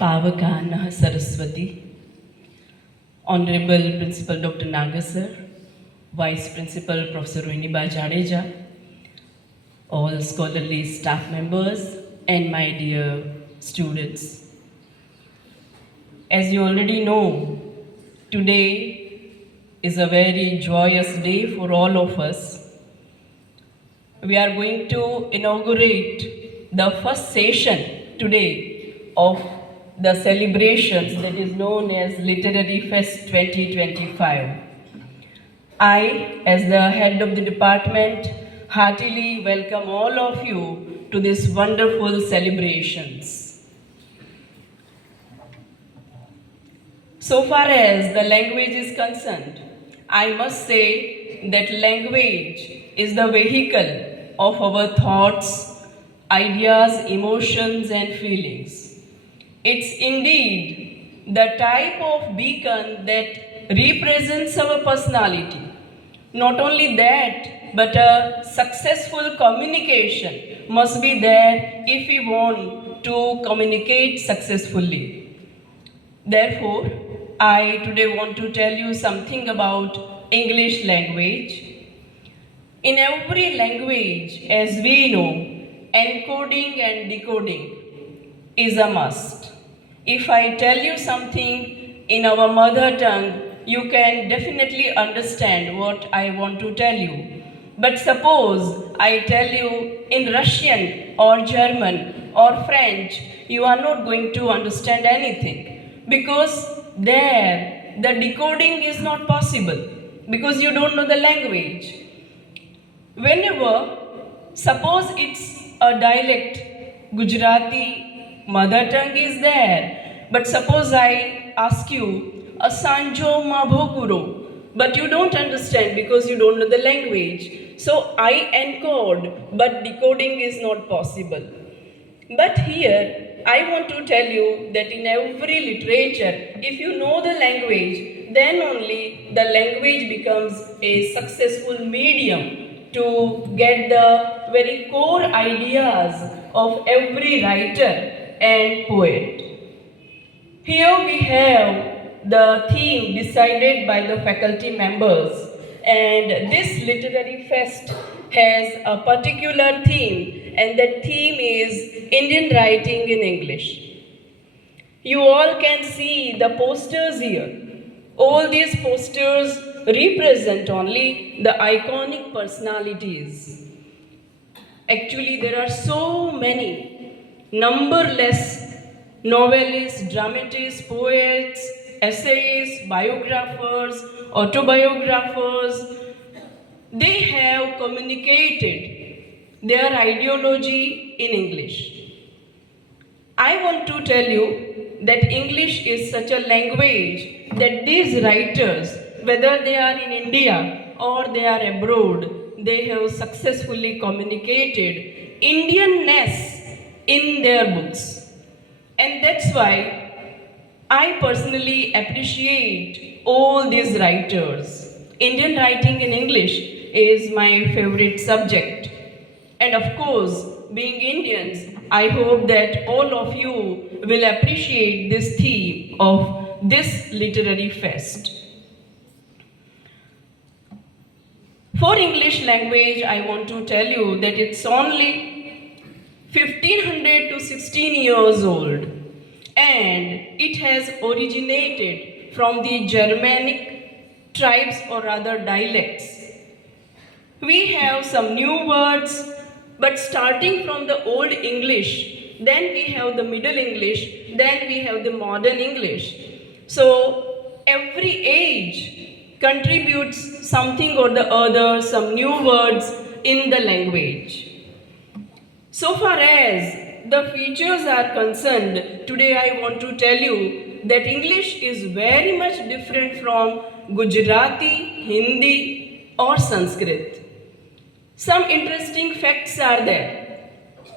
Pavakanah Saraswati, Honorable Principal Dr. Nagasar, Vice Principal Professor Rohiniba Jadeja, all scholarly staff members, and my dear students. As you already know, today is a very joyous day for all of us. We are going to inaugurate the first session today of the celebrations that is known as Literary Fest 2025. I, as the head of the department, heartily welcome all of you to these wonderful celebrations. So far as the language is concerned, I must say that language is the vehicle of our thoughts, ideas, emotions, and feelings. It's indeed the type of beacon that represents our personality. Not only that, but a successful communication must be there if we want to communicate successfully. Therefore, I today want to tell you something about English language. In every language, as we know, encoding and decoding is a must. If I tell you something in our mother tongue, you can definitely understand what I want to tell you. But suppose I tell you in Russian or German or French, you are not going to understand anything because there the decoding is not possible because you don't know the language. Whenever, suppose it's a dialect, Gujarati, mother tongue is there, but suppose I ask you, a Sanjo Mabhokuro, but you don't understand because you don't know the language. So I encode, but decoding is not possible. But here, I want to tell you that in every literature, if you know the language, then only the language becomes a successful medium to get the very core ideas of every writer and poet. Here we have the theme decided by the faculty members, and this literary fest has a particular theme, and that theme is Indian writing in English. You all can see the posters here. All these posters represent only the iconic personalities. Actually, there are so many, numberless novelists, dramatists, poets, essayists, biographers, autobiographers. They have communicated their ideology in English. I want to tell you that English is such a language that these writers, whether they are in India or they are abroad, they have successfully communicated Indianness in their books. And that's why I personally appreciate all these writers. Indian writing in English is my favorite subject. And of course, being Indians, I hope that all of you will appreciate this theme of this literary fest. For English language, I want to tell you that it's only 1500 to 16 years old, and it has originated from the Germanic tribes or other dialects. We have some new words, but starting from the Old English, then we have the Middle English, then we have the Modern English. So every age contributes something or the other, some new words in the language. So far as the features are concerned, today I want to tell you that English is very much different from Gujarati, Hindi, or Sanskrit. Some interesting facts are there.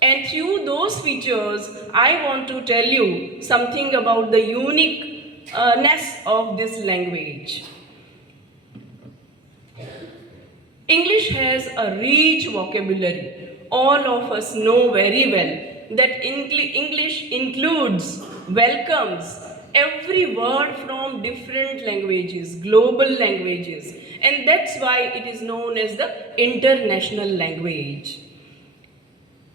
And through those features, I want to tell you something about the uniqueness of this language. English has a rich vocabulary. All of us know very well that English includes welcomes every word from different languages, global languages, and that's why it is known as the international language.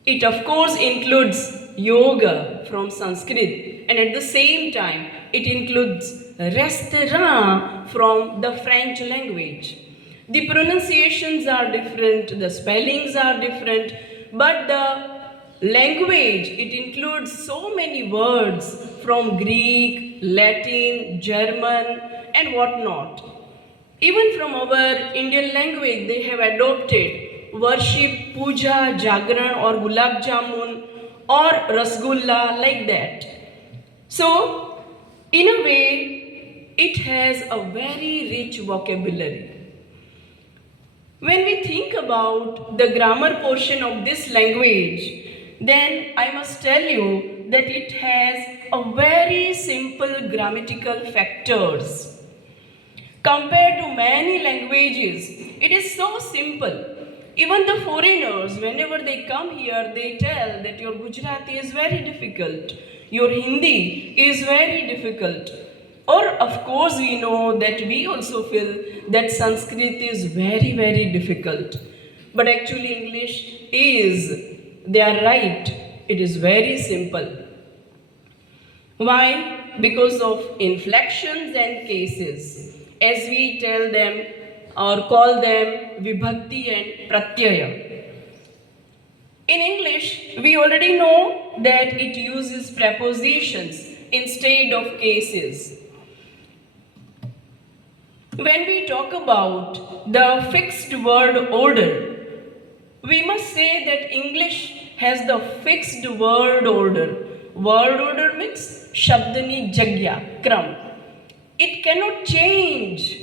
It of course includes yoga from Sanskrit, and at the same time it includes restaurant from the French language. The pronunciations are different, the spellings are different, but the language, it includes so many words from Greek, Latin, German, and whatnot. Even from our Indian language, they have adopted worship, puja, jagran, or gulab jamun, or rasgulla, like that. So, in a way, it has a very rich vocabulary. When we think about the grammar portion of this language, then I must tell you that it has a very simple grammatical factors. Compared to many languages, it is so simple. Even the foreigners, whenever they come here, they tell that your Gujarati is very difficult, your Hindi is very difficult. Or, of course, we know that we also feel that Sanskrit is very, very difficult. But actually, English is, they are right, it is very simple. Why? Because of inflections and cases, as we tell them or call them vibhakti and pratyaya. In English, we already know that it uses prepositions instead of cases. When we talk about the fixed word order, we must say that English has the fixed word order. Word order means shabdani jagya, kram. It cannot change.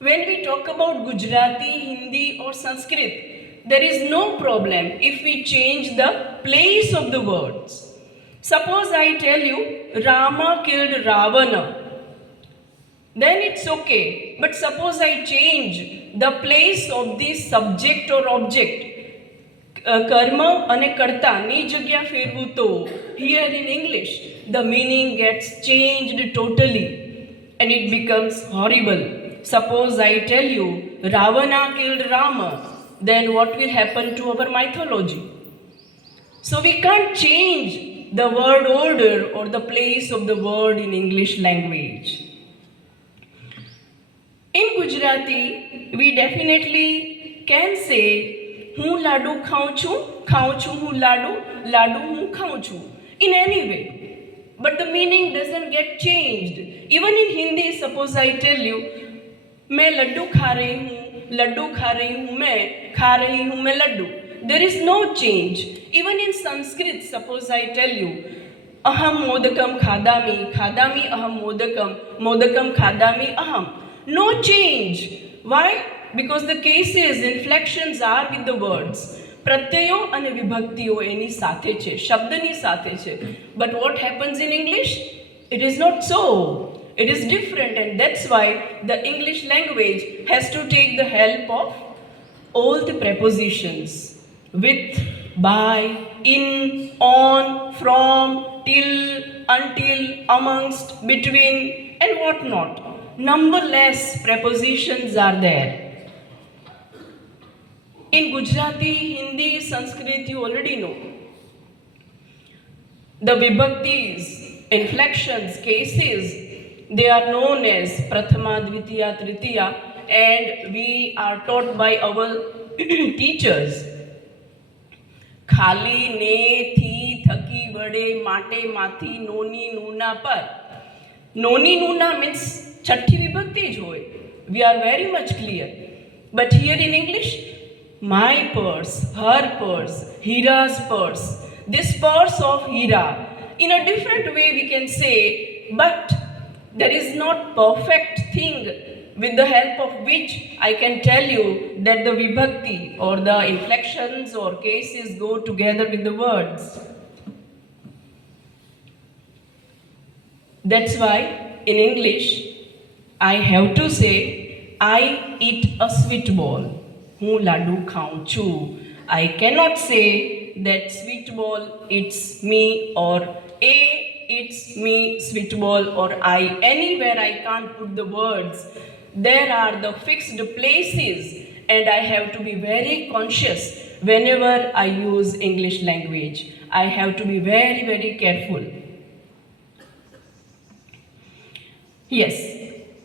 When we talk about Gujarati, Hindi or Sanskrit, there is no problem if we change the place of the words. Suppose I tell you, Rama killed Ravana. Then it's okay. But suppose I change the place of the subject or object, કર્મ અને કર્તાની જગ્યા ફેરવું તો here in English the meaning gets changed totally and it becomes horrible. Suppose I tell you Ravana killed Rama, then what will happen to our mythology? So we can't change the word order or the place of the word in English language. In Gujarati, we definitely can say હું લાડુ ખાઉં છું હું લાડુ હું ખાઉં છું, in any way. But the meaning doesn't get changed. Even in Hindi, suppose I tell you, मैं लड्डू खा रही हूँ, मैं खा रही हूँ मैं Laddu. There is no change. Even in Sanskrit, suppose I tell you, aham modakam khadami aham modakam khadami aham. No change. Why? Because the cases, inflections are with the words. પ્રત્યયો અને વિભક્તિઓ એની સાથે છે, શબ્દની સાથે છે. But what happens in English? It is not so. It is different, and that's why the English language has to take the help of all the prepositions. With, by, in, on, from, till, until, amongst, between, and whatnot. Numberless prepositions are there. In Gujarati, Hindi, Sanskrit, you already know. The vibhaktis, inflections, cases, they are known as Prathama, Dvitiya, Tritiya, and we are taught by our teachers. ખાલી ને થી થકી વડે માટે માથી નોની નૂના પર. નોની નૂના means છઠ્ઠી વિભક્તિ જ હોય. We are very much clear. But here in English, my purse, her purse, Hira's purse, this purse of Hira. In a different way we can say, but there is not perfect thing with the help of which I can tell you that the vibhakti or the inflections or cases go together with the words. That's why in English I have to say, I eat a sweet ball. હું લાડુ ખાઉં છું. I cannot say that sweet ball eats me or A it's me, sweetball, or I. Anywhere I can't put the words, there are the fixed places, and I have to be very conscious whenever I use English language. I have to be very, very careful. Yes,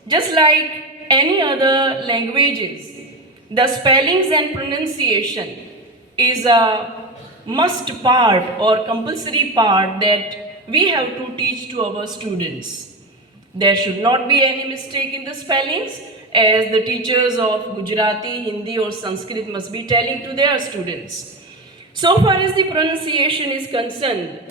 just like any other languages, the spellings and pronunciation is a must part or compulsory part that we have to teach to our students. There should not be any mistake in the spellings, as the teachers of Gujarati, Hindi or Sanskrit must be telling to their students. So far as the pronunciation is concerned,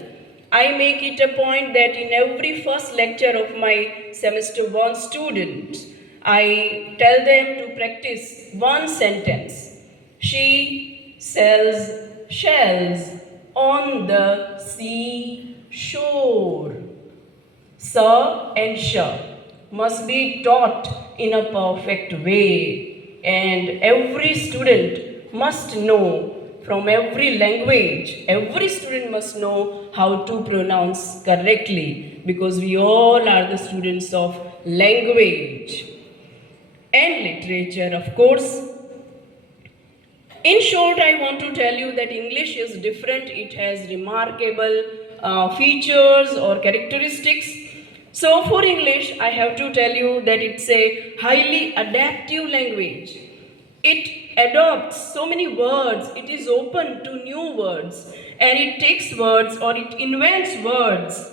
I make it a point that in every first lecture of my semester 1 students, I tell them to practice one sentence. She sells shells on the seashore. Sir and Sh must be taught in a perfect way, and every student must know from every language, every student must know how to pronounce correctly, because we all are the students of language and literature, of course. In short, I want to tell you that English is different. It has remarkable features or characteristics. So for English, I have to tell you that it's a highly adaptive language. It adopts so many words, it is open to new words, and it takes words or it invents words.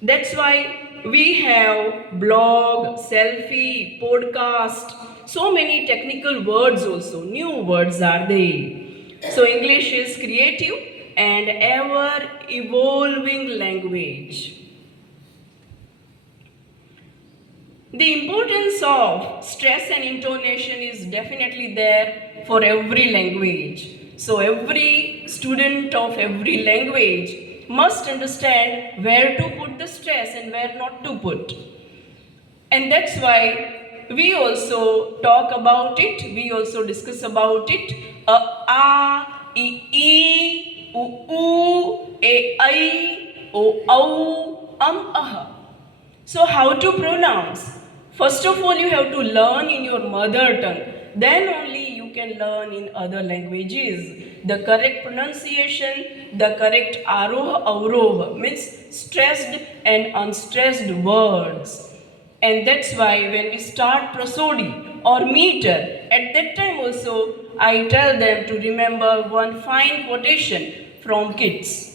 That's why we have blog, selfie, podcast, so many technical words also, new words are there. So English is creative and ever evolving language. The importance of stress and intonation is definitely there for every language. So every student of every language must understand where to put the stress and where not to put. And that's why we also talk about it, we also discuss about it. E, u, e, I, o, ah. So how to pronounce? First of all, you have to learn in your mother tongue. Then only you can learn in other languages. The correct pronunciation, the correct aroha, avroha, means stressed and unstressed words. And that's why when we start prosody or meter, at that time also I tell them to remember one fine quotation from kids.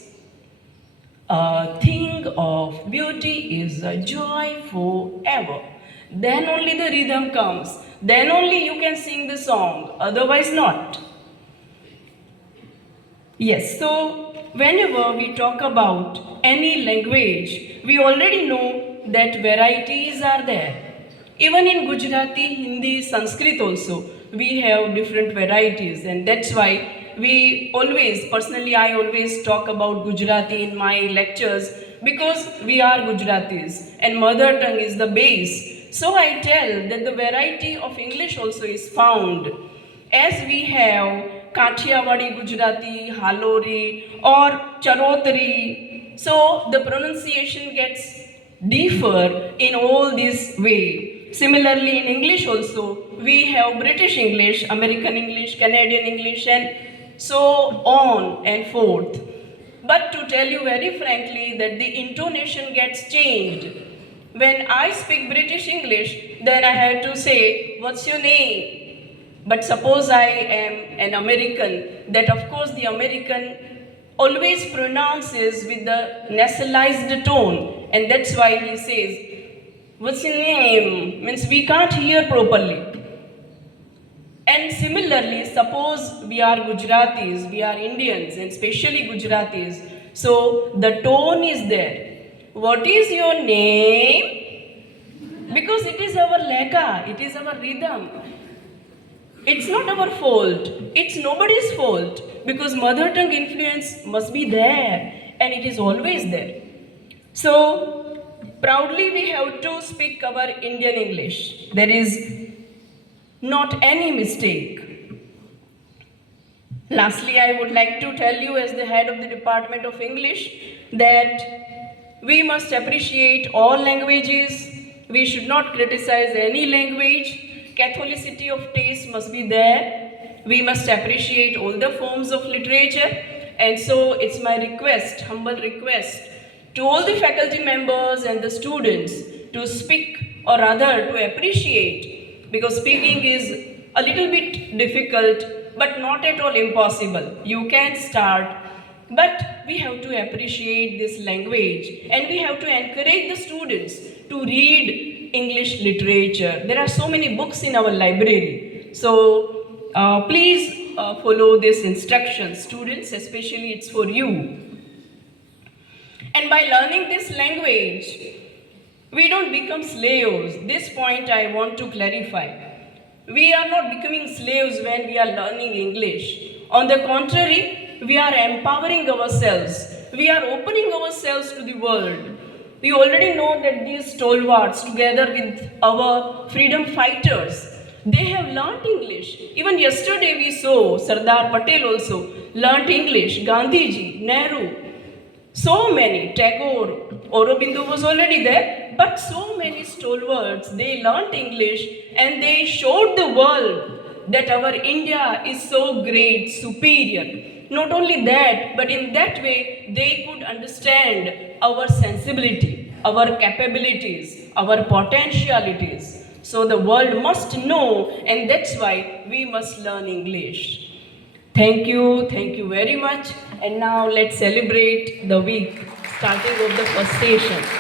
A thing of beauty is a joy forever. Then only the rhythm comes. Then only you can sing the song. Otherwise not. Yes, so whenever we talk about any language, we already know that varieties are there. Even in Gujarati, Hindi, Sanskrit also, we have different varieties, and that's why we always, personally I always talk about Gujarati in my lectures, because we are Gujaratis and mother tongue is the base. So I tell that the variety of English also is found, as we have Kathiawadi Gujarati, Halori or Charotari. So the pronunciation gets differ in all this way. Similarly in English also, we have British English, American English, Canadian English, and so on and forth. But to tell you very frankly that the intonation gets changed. When I speak British English, then I have to say, what's your name? But suppose I am an American, that of course the American always pronounces with the nasalized tone, and that's why he says, what's your name? Means we can't hear properly. And similarly, suppose we are Gujaratis, we are Indians, and especially Gujaratis, so the tone is there. What is your name? Because it is our leka, it is our rhythm. It's not our fault, it's nobody's fault, because mother tongue influence must be there, and it is always there. So, proudly we have to speak our Indian English. There is not any mistake. Lastly, I would like to tell you as the head of the Department of English that We must appreciate all languages. We should not criticize any language. Catholicity of taste must be there. We must appreciate all the forms of literature. And so it's my request, humble request, to all the faculty members and the students to speak, or rather to appreciate, because speaking is a little bit difficult but not at all impossible. You can start, but we have to appreciate this language and we have to encourage the students to read English literature. There are so many books in our library. So please follow this instruction, students, especially it's for you. And by learning this language, we don't become slaves. This point I want to clarify. We are not becoming slaves when we are learning English. On the contrary, we are empowering ourselves. We are opening ourselves to the world. We already know that these stalwarts, together with our freedom fighters, they have learnt English. Even yesterday we saw Sardar Patel also learnt English, Gandhiji, Nehru, so many, Tagore, Aurobindo was already there, but so many stalwarts, they learnt English and they showed the world that our India is so great, superior. Not only that, but in that way, they could understand our sensibility, our capabilities, our potentialities. So the world must know, and that's why we must learn English. Thank you very much. And now let's celebrate the week starting of the first session.